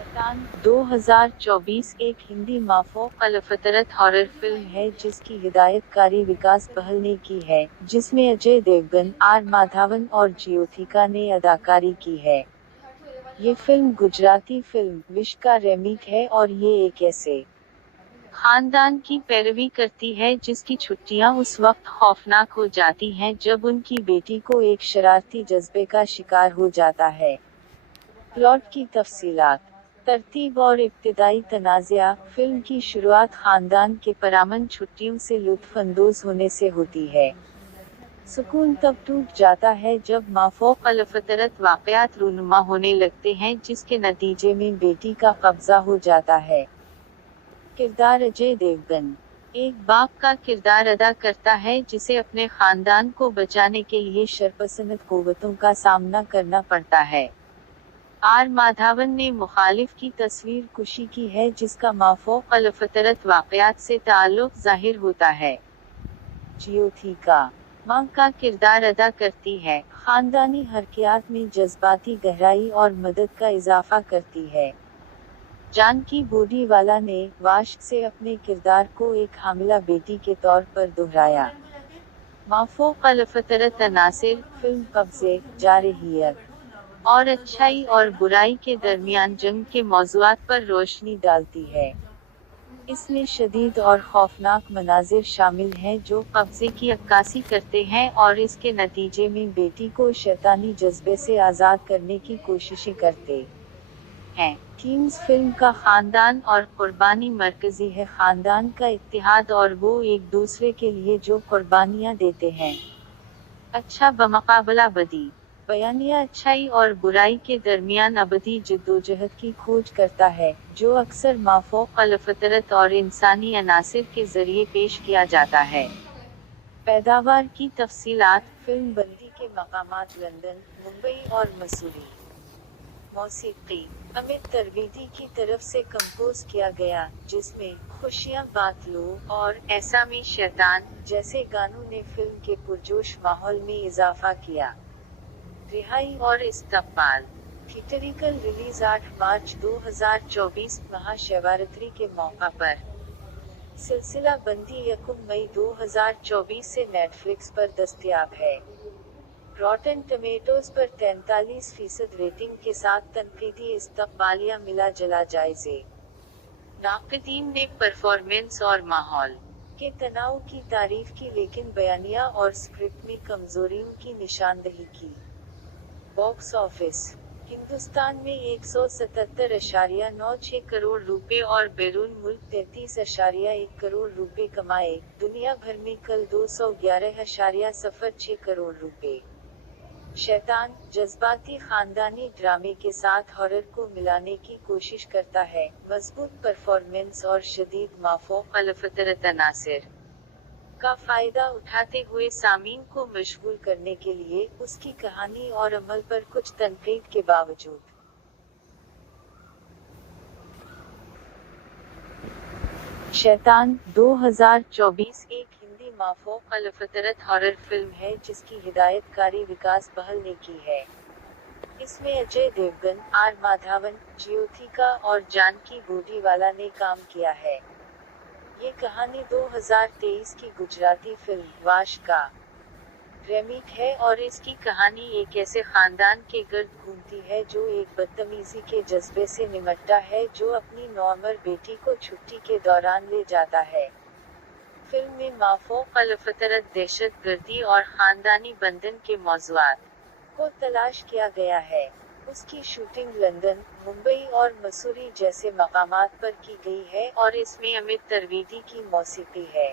शैतान 2024 एक Hindi माफूक अलफतरत horror film है जिसकी हिदायतकारी विकास बहल ने की है, जिसमें अजय देवगन, आर माधवन और ज्योतिका ने अदाकारी की है। ये फिल्म गुजराती फिल्म विश का रीमेक है और ये एक ऐसे खानदान की पैरवी करती है जिसकी छुट्टियां उस वक्त खौफनाक हो जाती हैं जब उनकी बेटी को एक शरारती जज्बे का शिकार हो जाता है। प्लॉट की तफसीलात, तरतीब और इब्तिदाई तनाज़ा। फिल्म की शुरुआत खानदान के परामन छुट्टियों से लुत्फ़अंदोज़ होने से होती है। सुकून तब टूट जाता है जब माफूक अलफतरत वाक़यात रूनुमा होने लगते हैं जिसके नतीजे में बेटी का कब्ज़ा हो जाता है। किरदार अजय देवगन एक बाप का किरदार अदा करता है जिसे अपने खानदान को बचाने के लिए शरपसंद क़ुव्वतों का सामना करना पड़ता है। आर माधवन ने मुखालिफ की तस्वीर कुशी की है जिसका माफूक अलफतरत वाक़यात से ताल्लुक़ ज़ाहिर होता है। ज्योतिका मां का किरदार अदा करती है, खानदानी हरकियात में जज्बाती गहराई और मदद का इजाफा करती है। जानकी बोरीवाला ने वाश से अपने किरदार को एक हामिला बेटी के तौर पर दोहराया। माफूक अलफतरत अनासिर फिल्म कब्ज़े, जारहियत और अच्छाई और बुराई के दरमियान जंग के मौज़ूआत पर रोशनी डालती है। इसमें शदीद और खौफनाक मनाजिर शामिल हैं जो कब्ज़े की अक्कासी करते हैं और इसके नतीजे में बेटी को शैतानी जज्बे से आज़ाद करने की कोशिशें करते हैं। थीम्स फिल्म का खानदान और कुर्बानी मरकजी है। खानदान का इत्तिहाद और वो एक दूसरे के लिए जो कुर्बानियाँ देते हैं। अच्छा बमुकाबला बदी बयानिया अच्छाई और बुराई के दरमियान अबदी जद्दोजहद की खोज करता है, जो अक्सर माफूक अलफतरत और इंसानी अनासिर के जरिए पेश किया जाता है। पैदावार की तफसीलात, फिल्म बंदी के मकामात लंदन, मुंबई और मसूरी। मौसीकी अमित तरवेदी की तरफ से कंपोज किया गया, जिसमें खुशियां बांट लो और ऐसा में शैतान जैसे गानों ने फिल्म के पुरजोश माहौल में इजाफा किया। रिहाई और इस्तकबाल थिएट्रिकल रिलीज 8 मार्च 2024 महाशिवरात्रि के मौका पर। सिलसिला बंदी 1 मई 2024 से नेटफ्लिक्स पर दस्तयाब है। रॉटन टमेटोज पर 43% रेटिंग के साथ तनकीदी इस्तकबालिया मिला जला जायजे। नाक़दीन ने परफॉर्मेंस और माहौल के तनाव की तारीफ की लेकिन बयानिया और स्क्रिप्ट में कमजोरियों की निशानदही की। बॉक्स ऑफिस हिंदुस्तान में 177.96 करोड़ रुपए और बैरून मुल्क 33.1 करोड़ रुपए कमाए। दुनिया भर में कल 211.06 करोड़ रुपए। शैतान जज्बाती खानदानी ड्रामे के साथ हॉरर को मिलाने की कोशिश करता है। मजबूत परफॉर्मेंस और शदीद माफूक अलफतरत अनासिर का फायदा उठाते हुए सामीन को मशगूल करने के लिए उसकी कहानी और अमल पर कुछ तनकीद के बावजूद। शैतान 2024 एक हिंदी माफूक अलफतरत हॉरर फिल्म है जिसकी हिदायतकारी विकास बहल ने की है। इसमें अजय देवगन, आर माधवन, ज्योतिका और जानकी बोरीवाला ने काम किया है। ये कहानी 2023 की गुजराती फिल्म वाश का रीमेक है और इसकी कहानी एक ऐसे खानदान के गर्द घूमती है जो एक बदतमीजी के जज्बे से निमटता है जो अपनी नौअमर बेटी को छुट्टी के दौरान ले जाता है। फिल्म में माफूक अलफतरत, दहशत गर्दी और खानदानी बंधन के मौज़ूआत को तलाश किया गया है। उसकी शूटिंग लंदन, मुंबई और मसूरी जैसे मकामात पर की गई है और इसमें अमित तरवेदी की मौसीकी है।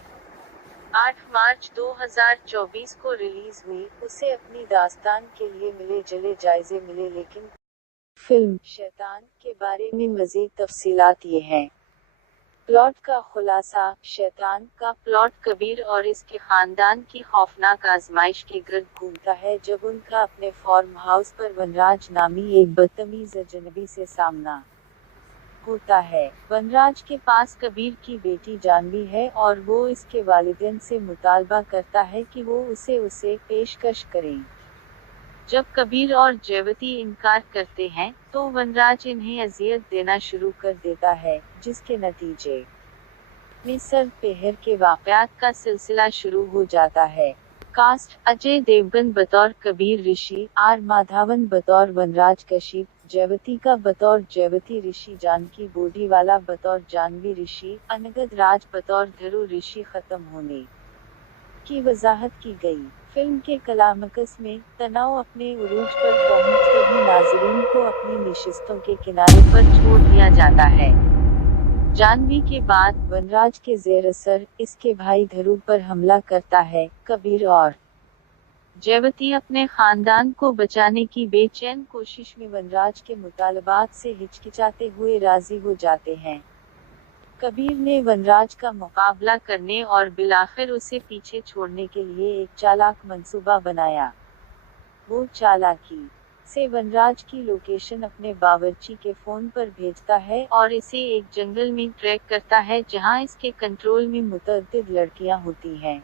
8 मार्च 2024 को रिलीज हुई। उसे अपनी दास्तान के लिए मिले जले जायजे मिले लेकिन फिल्म शैतान के बारे में मज़ीद तफसीलात ये हैं। प्लॉट का खुलासा, शैतान का प्लॉट कबीर और इसके खानदान की खौफनाक आजमाइश के गिर्द घूमता है जब उनका अपने फार्म हाउस पर वनराज नामी एक बदतमीज अजनबी से सामना होता है। वनराज के पास कबीर की बेटी जानवी है और वो इसके वालिदैन से मुतालबा करता है कि वो उसे पेशकश करें। जब कबीर और जयवती इनकार करते हैं, तो वनराज इन्हें अजियत देना शुरू कर देता है, जिसके नतीजे में सर्वपेहर के वाकयात का सिलसिला शुरू हो जाता है। कास्ट: अजय देवगन बतौर कबीर ऋषि, आर माधवन बतौर वनराज कशिप, जयवतिका बतौर जयवती ऋषि, जानकी बोडीवाला बतौर जानवी ऋषि, अनगद राज बतौर धरु ऋषि। खत्म होने की वजाहत की गई। फिल्म के क्लाइमेक्स में तनाव अपने उरूज पर पहुंचते ही नाज़रीन को अपनी नशिस्तों के किनारे पर छोड़ दिया जाता है। जानवी के बाद वनराज के ज़ेर असर इसके भाई धरु पर हमला करता है। कबीर और जयवती अपने खानदान को बचाने की बेचैन कोशिश में वनराज के मुतालबात से हिचकिचाते हुए राजी हो जाते हैं। कबीर ने वनराज का मुकाबला करने और बिलाखिर उसे पीछे छोड़ने के लिए एक चालाक मंसूबा बनाया। वो चालाकी से वनराज की लोकेशन अपने बावर्ची के फोन पर भेजता है और इसे एक जंगल में ट्रैक करता है जहां इसके कंट्रोल में मुतअद्दिद लड़कियां होती हैं।